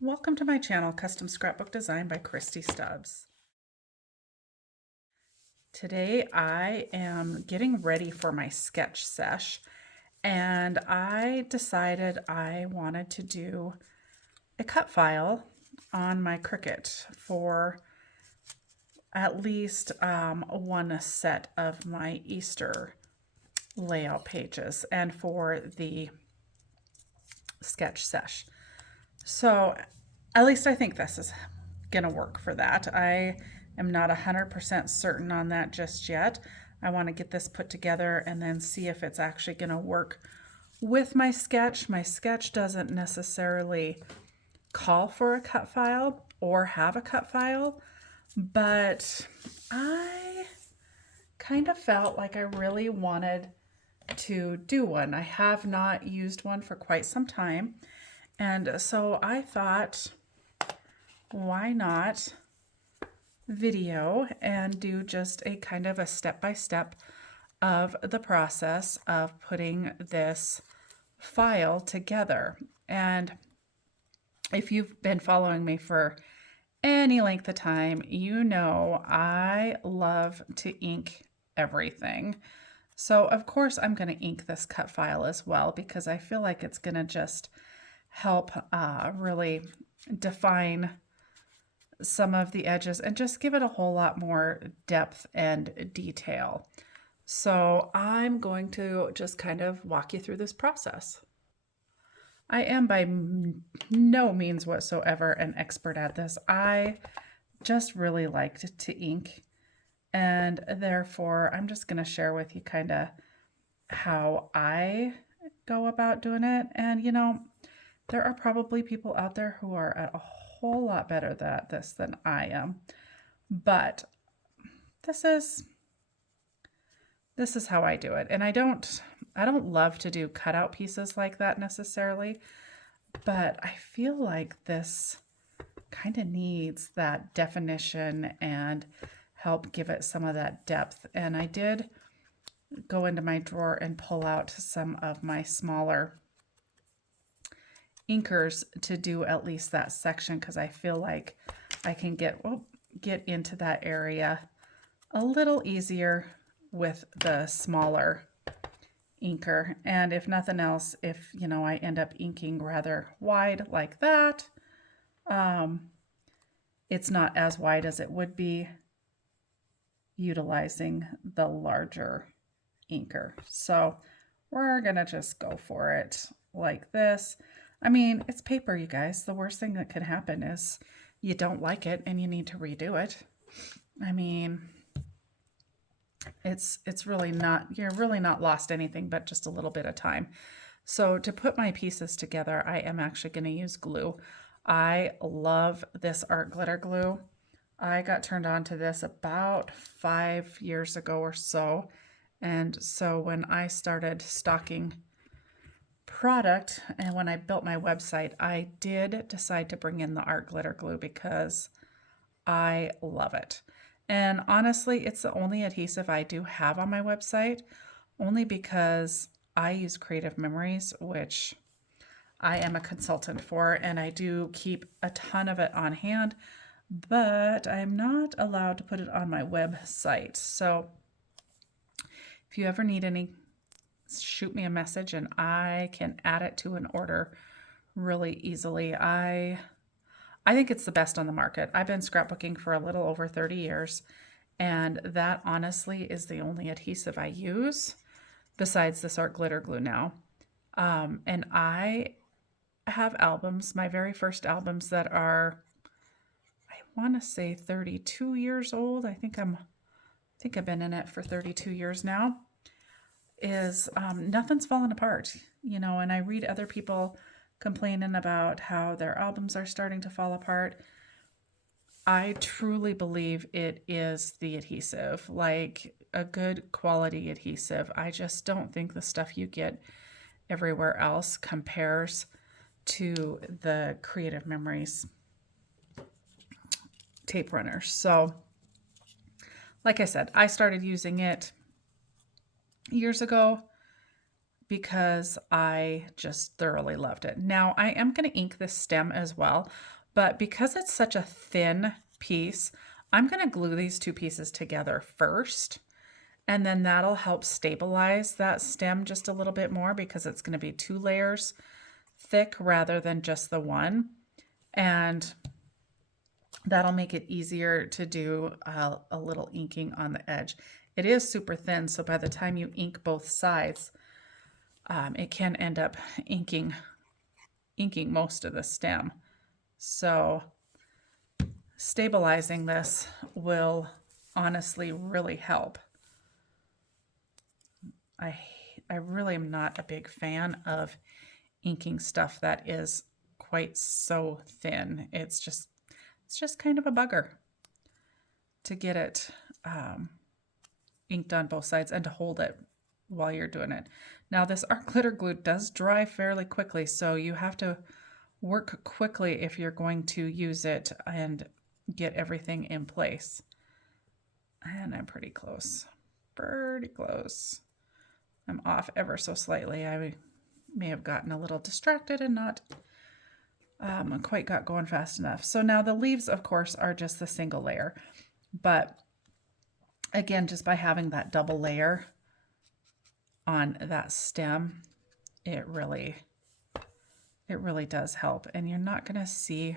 Welcome to my channel, Custom Scrapbook Design by Christy Stubbs. Today I am getting ready for my sketch sesh, and I decided I wanted to do a cut file on my Cricut for at least one set of my Easter layout pages and for the sketch sesh. So at least I think this is gonna work for that. I am not 100% certain on that just yet. I want to get this put together and then see if it's actually gonna work with my sketch. My sketch doesn't necessarily call for a cut file or have a cut file, but I kind of felt like I really wanted to do one. I have not used one for quite some time. And so I thought, why not video and do just a kind of a step-by-step of the process of putting this file together. And if you've been following me for any length of time, you know I love to ink everything. So of course I'm going to ink this cut file as well, because I feel like it's going to just help really define some of the edges and just give it a whole lot more depth and detail. So I'm going to just kind of walk you through this process. I am by no means whatsoever an expert at this. I just really liked to ink, and therefore I'm just going to share with you kind of how I go about doing it. And you know, there are probably people out there who are at a whole lot better at this than I am, but this is how I do it. And I don't love to do cutout pieces like that necessarily, but I feel like this kind of needs that definition and help give it some of that depth. And I did go into my drawer and pull out some of my smaller inkers to do at least that section, because I feel like I can get into that area a little easier with the smaller inker. And if nothing else, if you know I end up inking rather wide like that, it's not as wide as it would be utilizing the larger inker. So we're gonna just go for it like this. I mean, it's paper, you guys. The worst thing that could happen is you don't like it and you need to redo it. I mean, it's really not, you're really not lost anything but just a little bit of time. So to put my pieces together, I am actually going to use glue. I love this art glitter glue. I got turned on to this about 5 years ago or so. And so when I started stocking product and when I built my website, I did decide to bring in the art glitter glue because I love it. And honestly, it's the only adhesive I do have on my website, only because I use Creative Memories, which I am a consultant for, and I do keep a ton of it on hand, but I'm not allowed to put it on my website. So if you ever need any, shoot me a message and I can add it to an order really easily. I think it's the best on the market. I've been scrapbooking for a little over 30 years, and that honestly is the only adhesive I use besides this art glitter glue now. And I have albums, my very first albums that are, I want to say 32 years old. I think I've been in it for 32 years now. Is nothing's fallen apart, you know, and I read other people complaining about how their albums are starting to fall apart. I truly believe it is the adhesive, like a good quality adhesive. I just don't think the stuff you get everywhere else compares to the Creative Memories tape runners. So like I said, I started using it years ago, because I just thoroughly loved it. Now I am going to ink this stem as well, but because it's such a thin piece, I'm going to glue these two pieces together first, and then that'll help stabilize that stem just a little bit more because it's going to be 2 layers thick rather than just the one. And that'll make it easier to do a little inking on the edge. It is super thin, so by the time you ink both sides, it can end up inking most of the stem. So stabilizing this will honestly really help. I really am not a big fan of inking stuff that is quite so thin. It's just kind of a bugger to get it inked on both sides and to hold it while you're doing it. Now this art glitter glue does dry fairly quickly, so you have to work quickly if you're going to use it and get everything in place. And I'm pretty close. Pretty close. I'm off ever so slightly. I may have gotten a little distracted and not quite got going fast enough. So now the leaves, of course, are just the single layer. But again, just by having that double layer on that stem, it really does help. And you're not going to see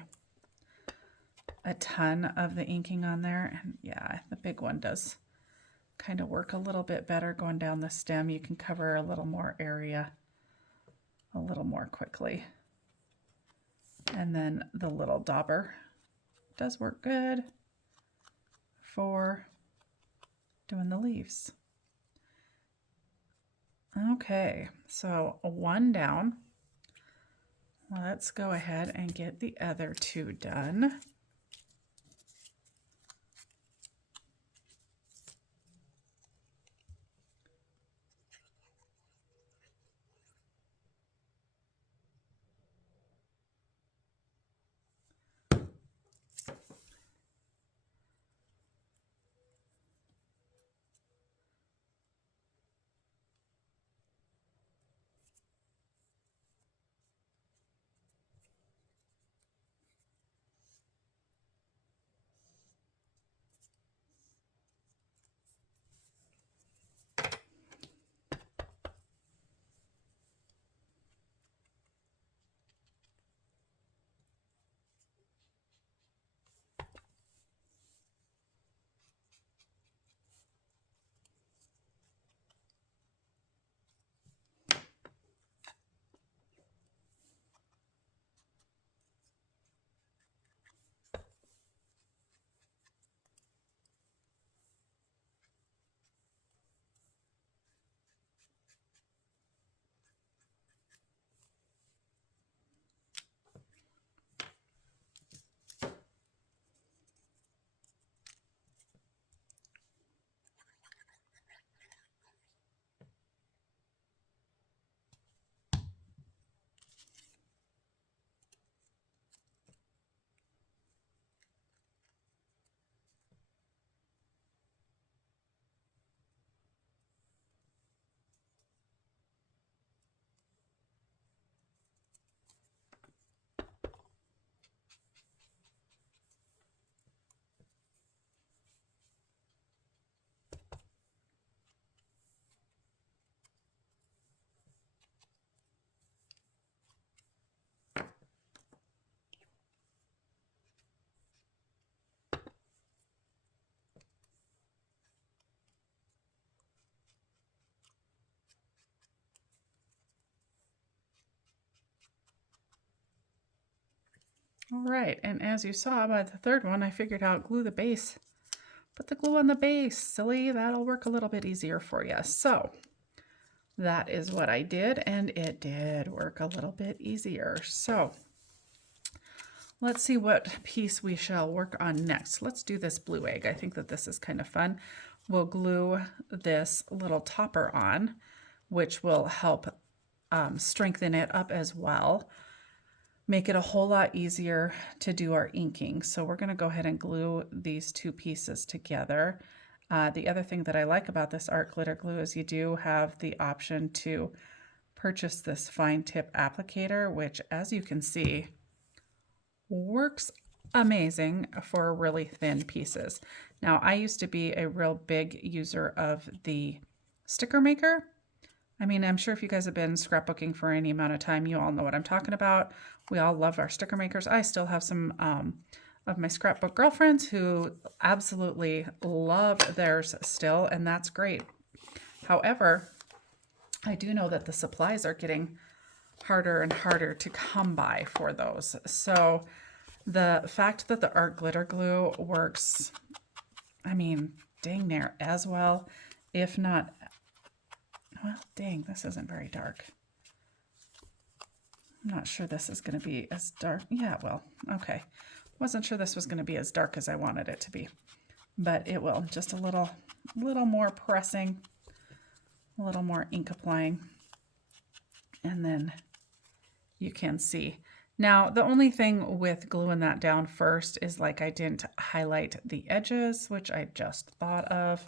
a ton of the inking on there. And yeah, the big one does kind of work a little bit better going down the stem. You can cover a little more area a little more quickly. And then the little dauber does work good for doing the leaves. Okay, so 1 down. Let's go ahead and get the other 2 done. All right, and as you saw by the 3rd one, I figured out glue the base. Put the glue on the base. Silly, that'll work a little bit easier for you. So that is what I did, and it did work a little bit easier. So let's see what piece we shall work on next. Let's do this blue egg. I think that this is kind of fun. We'll glue this little topper on, which will help strengthen it up as well. Make it a whole lot easier to do our inking. So we're going to go ahead and glue these 2 pieces together. The other thing that I like about this art glitter glue is you do have the option to purchased this fine tip applicator, which, as you can see, works amazing for really thin pieces. Now, I used to be a real big user of the sticker maker. I mean, I'm sure if you guys have been scrapbooking for any amount of time, you all know what I'm talking about. We all love our sticker makers. I still have some of my scrapbook girlfriends who absolutely love theirs still, and that's great. However, I do know that the supplies are getting harder and harder to come by for those. So the fact that the art glitter glue works, I mean, dang near as well, if not, well, dang, this isn't very dark. I'm not sure this is going to be as dark. Yeah, well, okay. Wasn't sure this was going to be as dark as I wanted it to be, but it will. Just a little more pressing, a little more ink applying, and then you can see. Now, the only thing with gluing that down first is, like, I didn't highlight the edges, which I just thought of.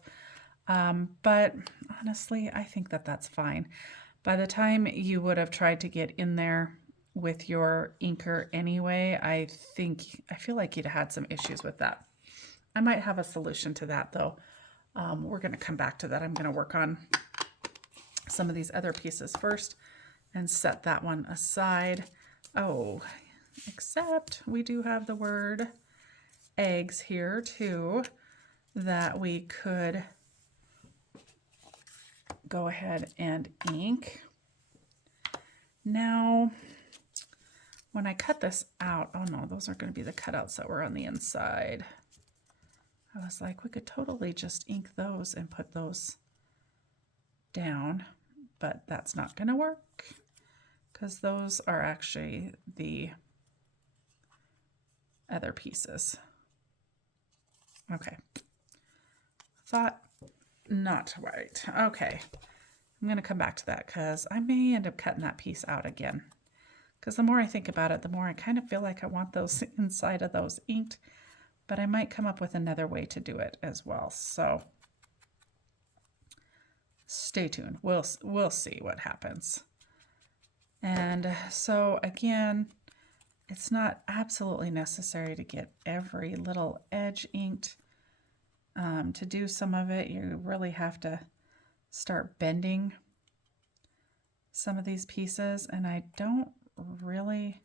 But honestly, I think that that's fine. By the time you would have tried to get in there with your inker anyway, I feel like you'd had some issues with that. I might have a solution to that, though. We're going to come back to that. I'm going to work on some of these other pieces first and set that one aside. Oh, except we do have the word eggs here too that we could go ahead and ink. Now, when I cut this out, oh no, those are going to be the cutouts that were on the inside. I was like, we could totally just ink those and put those down, but that's not going to work, because those are actually the other pieces. Okay. Thought not right. Okay. I'm going to come back to that because I may end up cutting that piece out again. Because the more I think about it, the more I kind of feel like I want those inside of those inked, but I might come up with another way to do it as well. So stay tuned. We'll see what happens. And so again, it's not absolutely necessary to get every little edge inked. To do some of it, you really have to start bending some of these pieces, and I don't really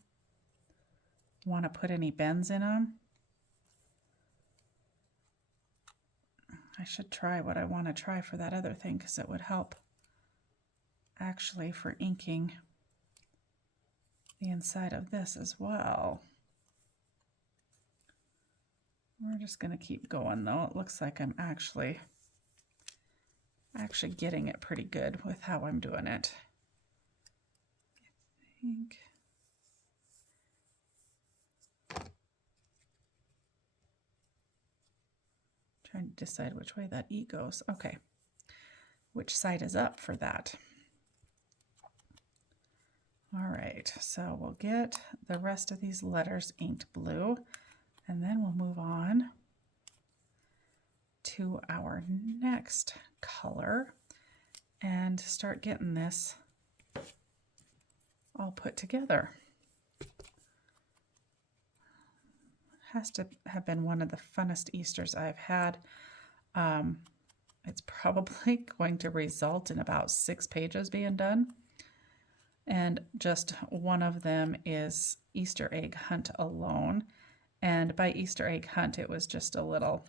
want to put any bends in them. I should try what I want to try for that other thing, because it would help actually for inking the inside of this as well. We're just going to keep going though. It looks like I'm actually getting it pretty good with how I'm doing it. I think. Trying to decide which way that E goes. Okay. Which side is up for that? All right, so we'll get the rest of these letters inked blue, and then we'll move on to our next color and start getting this all put together. It has to have been one of the funnest Easters I've had. It's probably going to result in about 6 pages being done. And just one of them is Easter egg hunt alone. And by Easter egg hunt, it was just a little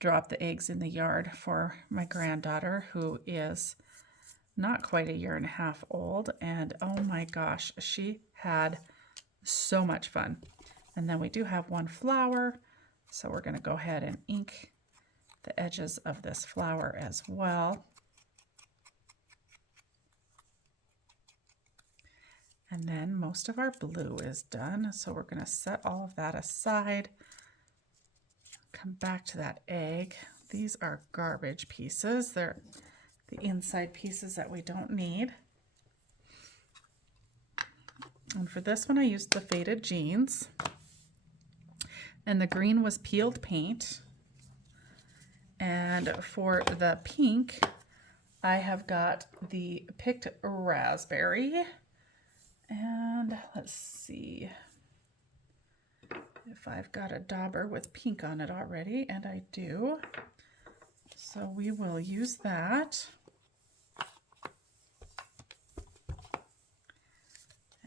drop the eggs in the yard for my granddaughter, who is not quite a year and a half old. And oh my gosh, she had so much fun. And then we do have one flower. So we're going to go ahead and ink the edges of this flower as well. And then most of our blue is done, so we're going to set all of that aside. Come back to that egg. These are garbage pieces. They're the inside pieces that we don't need. And for this one, I used the faded jeans. And the green was peeled paint. And for the pink, I have got the picked raspberry, and let's see if I've got a dauber with pink on it already, and I do. So we will use that.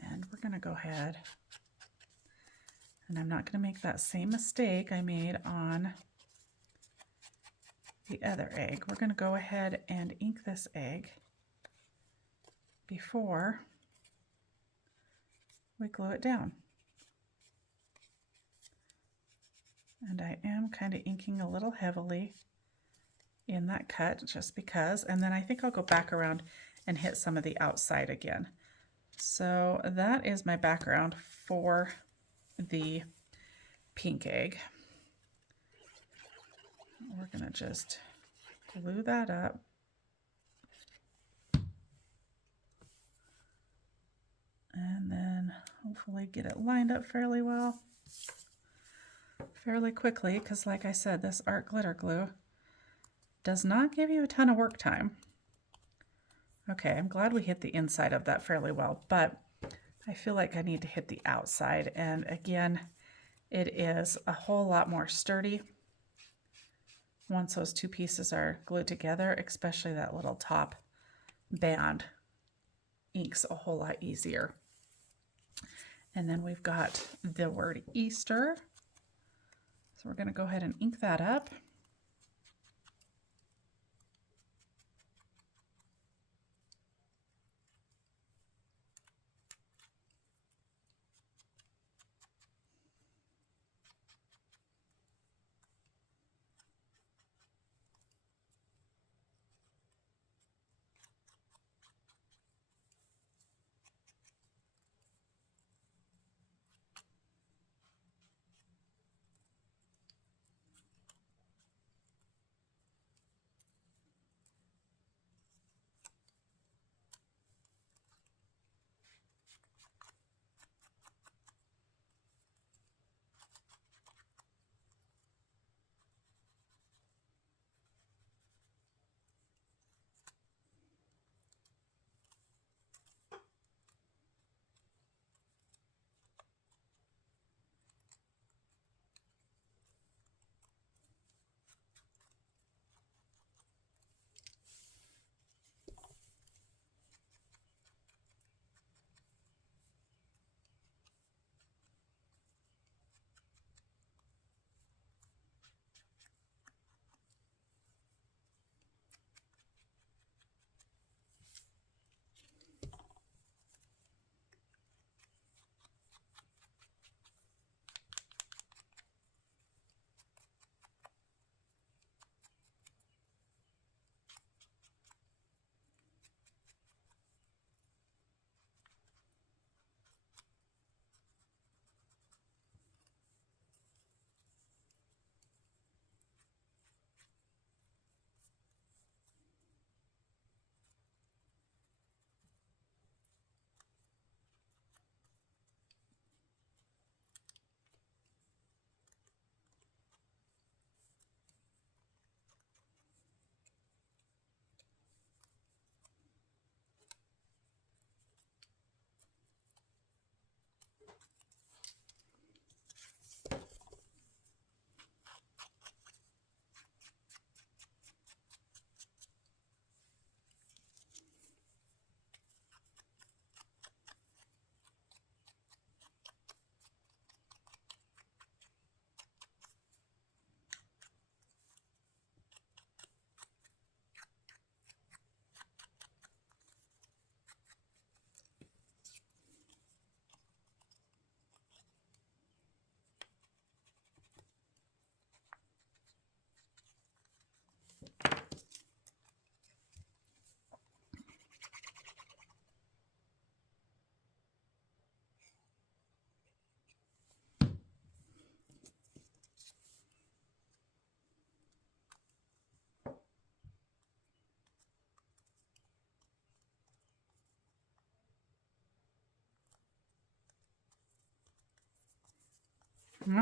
And we're going to go ahead, and I'm not going to make that same mistake I made on the other egg. We're going to go ahead and ink this egg before we glue it down. And I am kind of inking a little heavily in that cut just because, and then I think I'll go back around and hit some of the outside again. So that is my background for the pink egg. We're going to just glue that up. And then hopefully get it lined up fairly well, fairly quickly, because like I said, this art glitter glue does not give you a ton of work time. Okay, I'm glad we hit the inside of that fairly well, but I feel like I need to hit the outside. And again, it is a whole lot more sturdy once those two pieces are glued together, especially that little top band inks a whole lot easier. And then we've got the word Easter. So we're going to go ahead and ink that up.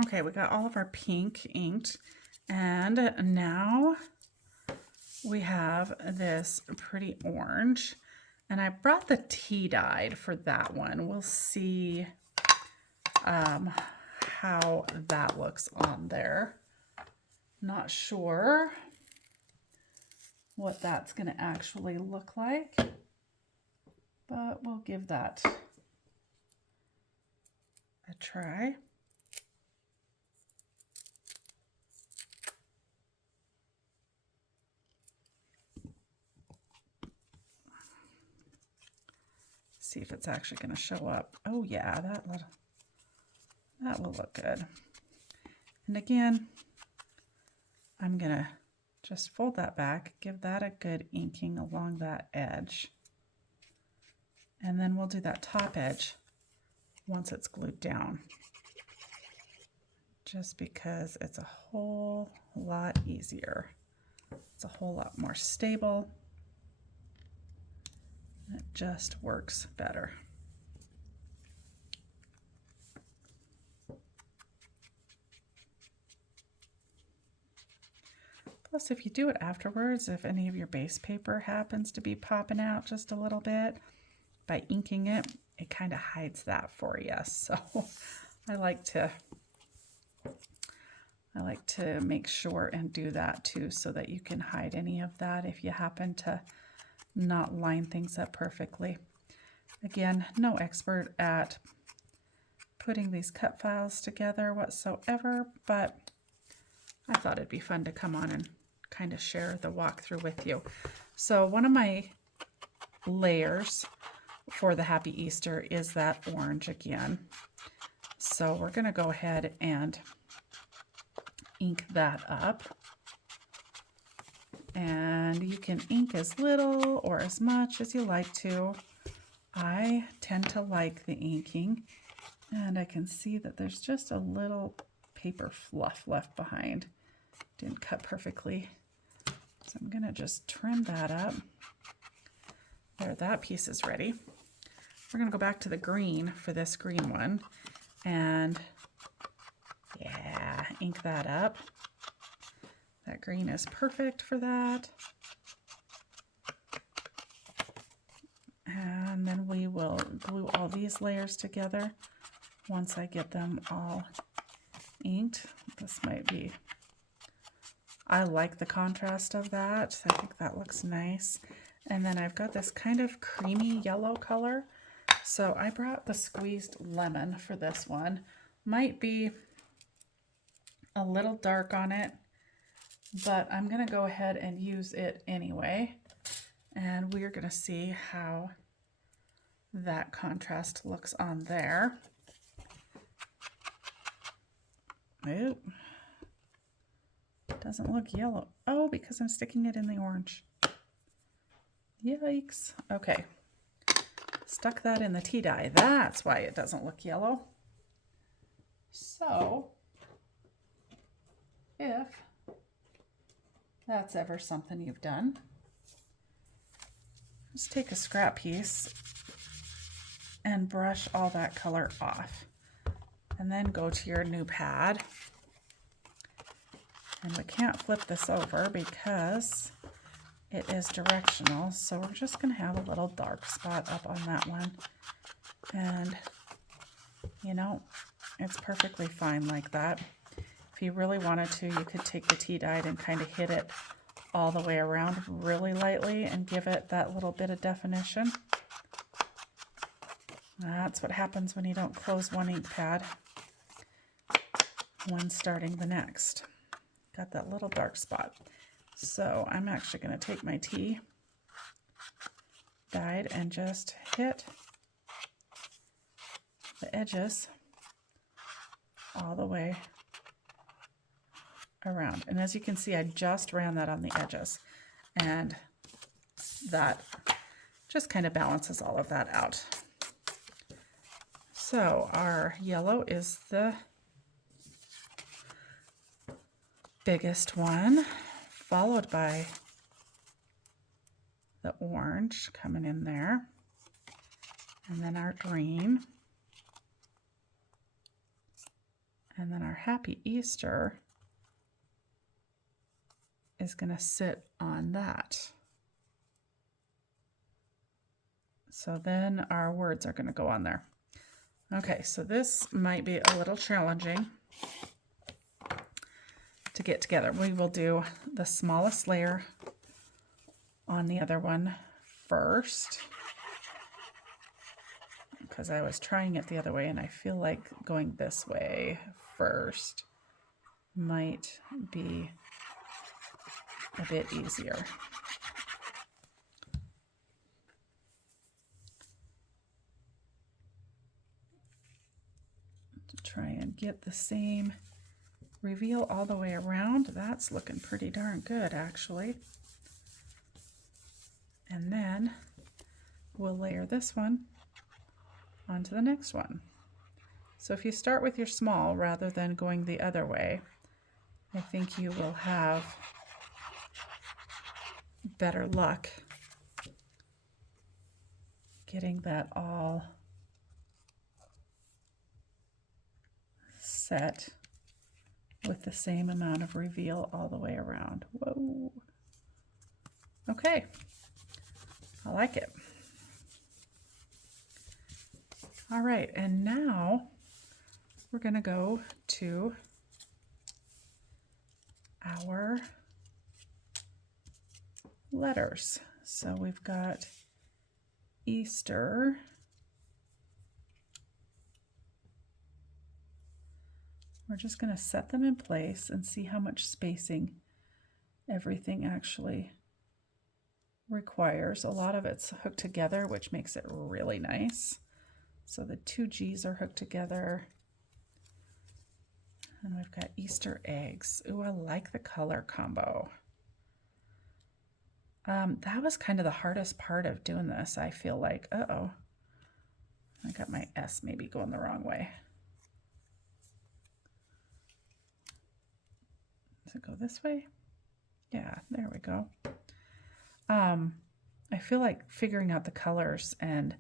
Okay, we got all of our pink inked, and now we have this pretty orange, and I brought the tea dyed for that one. We'll see how that looks on there. Not sure what that's going to actually look like, but we'll give that a try. See if it's actually going to show up. Oh yeah, that will look good. And again, I'm going to just fold that back, give that a good inking along that edge. And then we'll do that top edge once it's glued down, just because it's a whole lot easier. It's a whole lot more stable. It just works better. Plus, if you do it afterwards, if any of your base paper happens to be popping out just a little bit, by inking it, it kind of hides that for you. So I like to make sure and do that too, so that you can hide any of that if you happen to not line things up perfectly. Again, no expert at putting these cut files together whatsoever, but I thought it'd be fun to come on and kind of share the walkthrough with you. So one of my layers for the Happy Easter is that orange again. So we're going to go ahead and ink that up. And you can ink as little or as much as you like to. I tend to like the inking, and I can see that there's just a little paper fluff left behind. Didn't cut perfectly. So I'm going to just trim that up. There, that piece is ready. We're going to go back to the green for this green one, and yeah, ink that up. That green is perfect for that. And then we will glue all these layers together once I get them all inked. This might be, I like the contrast of that. I think that looks nice. And then I've got this kind of creamy yellow color. So I brought the squeezed lemon for this one. Might be a little dark on it, but I'm going to go ahead and use it anyway. And we're going to see how that contrast looks on there. Oop. Doesn't look yellow. Oh, because I'm sticking it in the orange. Yikes. Okay. Stuck that in the tea dye. That's why it doesn't look yellow. So, if that's ever something you've done, just take a scrap piece and brush all that color off. And then go to your new pad. And we can't flip this over because it is directional. So we're just going to have a little dark spot up on that one. And, you know, it's perfectly fine like that. If you really wanted to, you could take the tea dye and kind of hit it all the way around really lightly and give it that little bit of definition. That's what happens when you don't close one ink pad when starting the next. Got that little dark spot. So I'm actually going to take my tea dyed and just hit the edges all the way around. And as you can see, I just ran that on the edges, and that just kind of balances all of that out. So our yellow is the biggest one, followed by the orange coming in there, and then our green, and then our Happy Easter is going to sit on that. So then our words are going to go on there. Okay, so this might be a little challenging to get together. We will do the smallest layer on the other one first, because I was trying it the other way and I feel like going this way first might be a bit easier. To try and get the same reveal all the way around. That's looking pretty darn good, actually. And then we'll layer this one onto the next one. So if you start with your small rather than going the other way, I think you will have better luck getting that all set with the same amount of reveal all the way around. Whoa. Okay, I like it. All right, and now we're going to go to our letters. So we've got Easter. We're just going to set them in place and see how much spacing everything actually requires. A lot of it's hooked together, which makes it really nice. So the two G's are hooked together. And we've got Easter eggs. Ooh, I like the color combo. That was kind of the hardest part of doing this, I feel like. Uh-oh. I got my S maybe going the wrong way. Does it go this way? Yeah, there we go. I feel like figuring out the colors and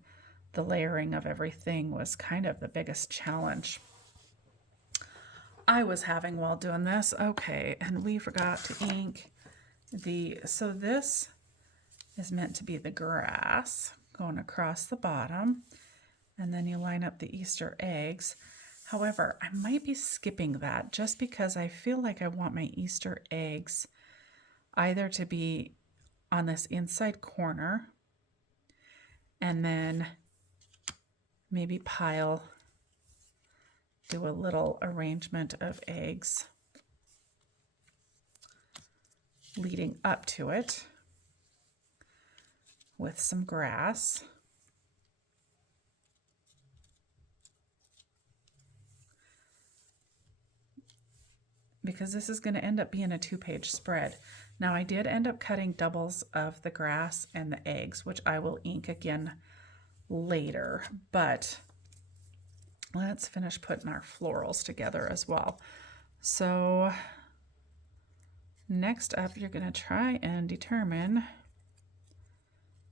the layering of everything was kind of the biggest challenge I was having while doing this. Okay, and we forgot to ink so this is meant to be the grass going across the bottom, and then you line up the Easter eggs. However, I might be skipping that just because I feel like I want my Easter eggs either to be on this inside corner and then maybe do a little arrangement of eggs leading up to it with some grass. Because this is going to end up being a 2-page spread. Now I did end up cutting doubles of the grass and the eggs, which I will ink again later, but let's finish putting our florals together as well. So next up, you're going to try and determine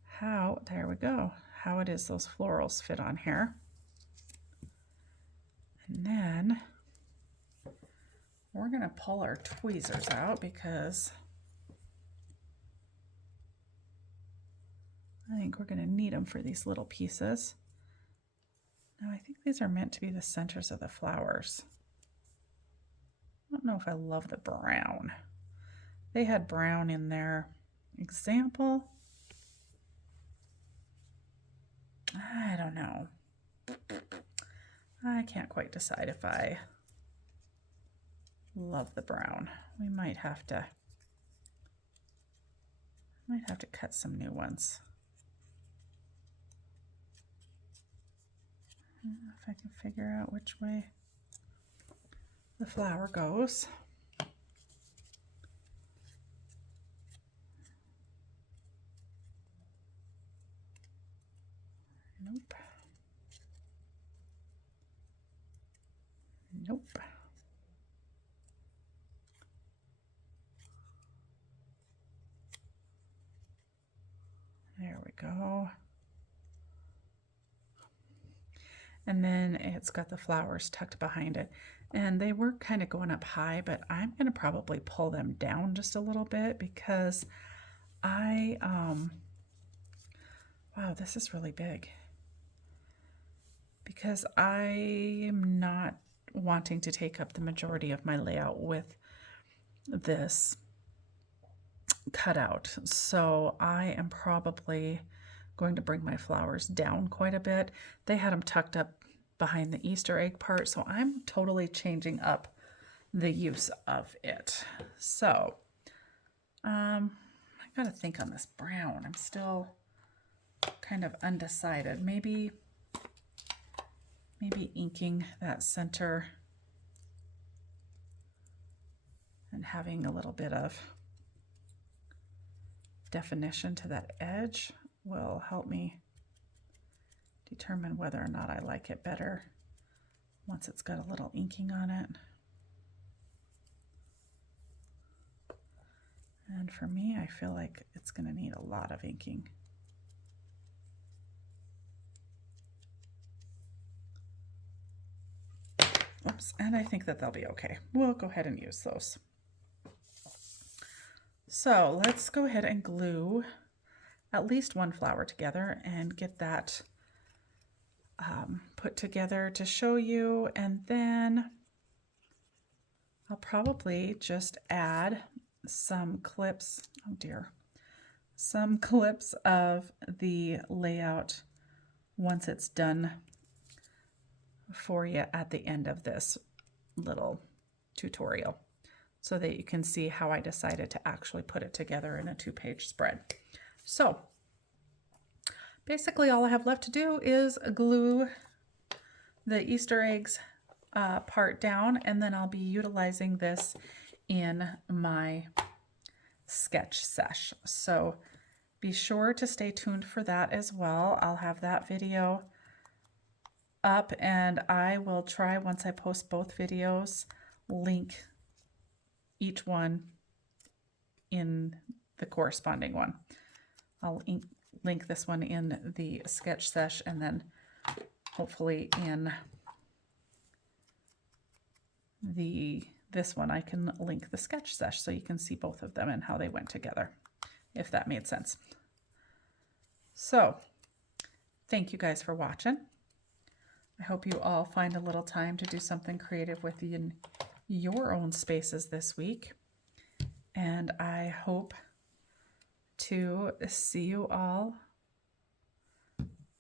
how, there we go, how it is those florals fit on here. And then we're going to pull our tweezers out because I think we're going to need them for these little pieces. Now I think these are meant to be the centers of the flowers. I don't know if I love the brown. They had brown in their example. I don't know. I can't quite decide if I love the brown. We might have to cut some new ones. If I can figure out which way the flower goes. Nope. Nope. There we go. And then it's got the flowers tucked behind it. And they were kind of going up high, but I'm going to probably pull them down just a little bit because wow, this is really big. Because I am not wanting to take up the majority of my layout with this cutout. So I am probably going to bring my flowers down quite a bit. They had them tucked up behind the Easter egg part, so I'm totally changing up the use of it. So I gotta think on this brown. I'm still kind of undecided. Maybe inking that center and having a little bit of definition to that edge will help me determine whether or not I like it better once it's got a little inking on it. And for me, I feel like it's going to need a lot of inking. Oops, and I think that they'll be okay. We'll go ahead and use those. So let's go ahead and glue at least one flower together and get that put together to show you. And then I'll probably just add some clips, oh dear, some clips of the layout once it's done for you at the end of this little tutorial so that you can see how I decided to actually put it together in a 2-page spread. So basically all I have left to do is glue the Easter eggs part down, and then I'll be utilizing this in my sketch sesh. So be sure to stay tuned for that as well. I'll have that video up, and I will try, once I post both videos, link each one in the corresponding one. I'll link this one in the sketch sesh, and then hopefully in this one I can link the sketch sesh so you can see both of them and how they went together, if that made sense. So thank you guys for watching. I hope you all find a little time to do something creative within your own spaces this week. And I hope to see you all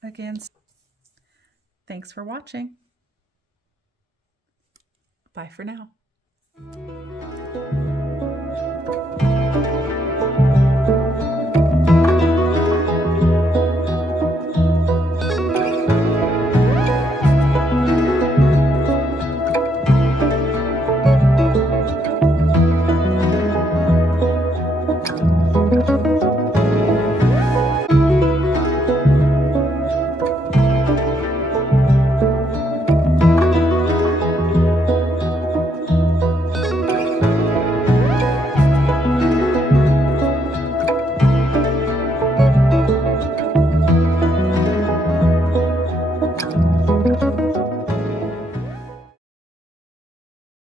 again. Thanks for watching. Bye for now.